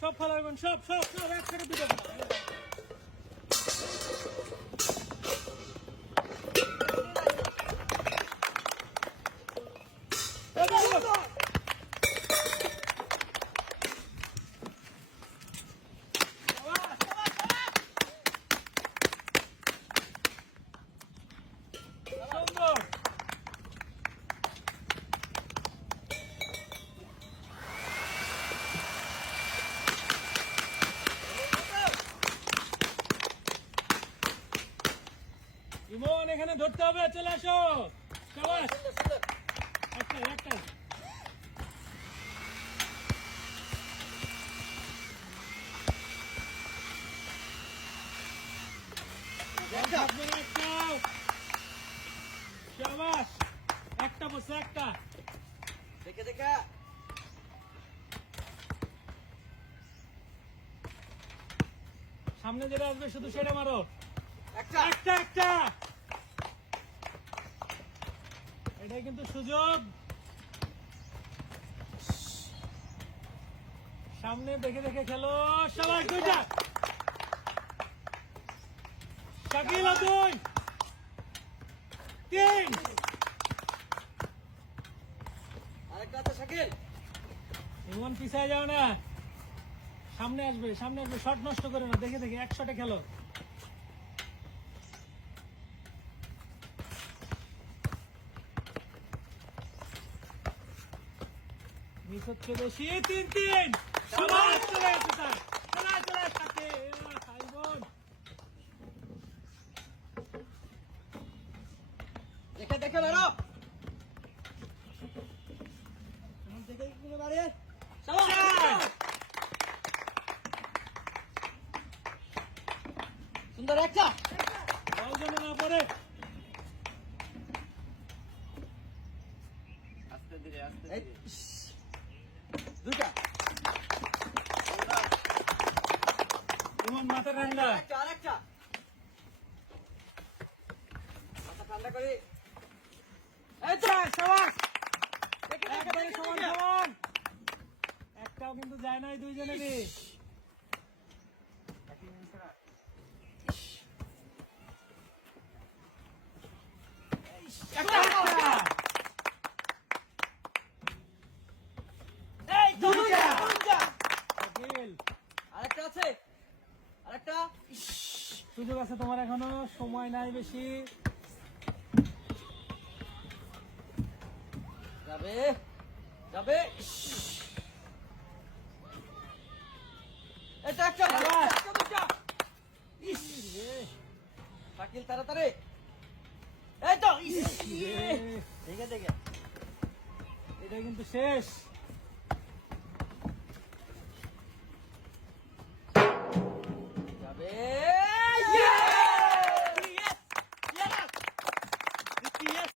সব ফেলাবেন, সব একসাথে দুটো ফেলা। সুন্দর। ইমন এখানে ধরতে হবে, চলে আসো। শাবাশ, একটাই। শাবাশ, একটা বসে একটা। দেখে সামনে যেটা আসবে শুধু সেটা মারো। একটা এটাই কিন্তু সুযোগ। সামনে দেখে খেলো। সবাই দুইটা। শাকিল 2 3। আরেকটা আছে শাকিল। ইমন পিছায় যাও না, সামনে আসবে। শট নষ্ট করে না, দেখে এক শটে খেলো। মিস হচ্ছে বেশি। 3-3। সবাই চলে আসছে স্যার, চলে আসছে। ইমন দেখে মারো। দেখে মারে। সুন্দর একটা। বল যেন না পড়ে। আস্তে ধীরে দুটা। ইমন মাথা ঠান্ডা। আরেকটা মাথা ঠান্ডা করে। এই তো শাবাশ। একবারে সমান। একটাও কিন্তু যায় না এই দুইজনেরই। এই তো দুটা। শাকিল, আরেকটা আছে। আরেকটা সুযোগ আছে তোমার, এখনো সময় নাই বেশি। যাবে। এটা একটা দুটা। শাকিল তাড়াতাড়ি। এই তো দেখে এটা কিন্তু শেষ।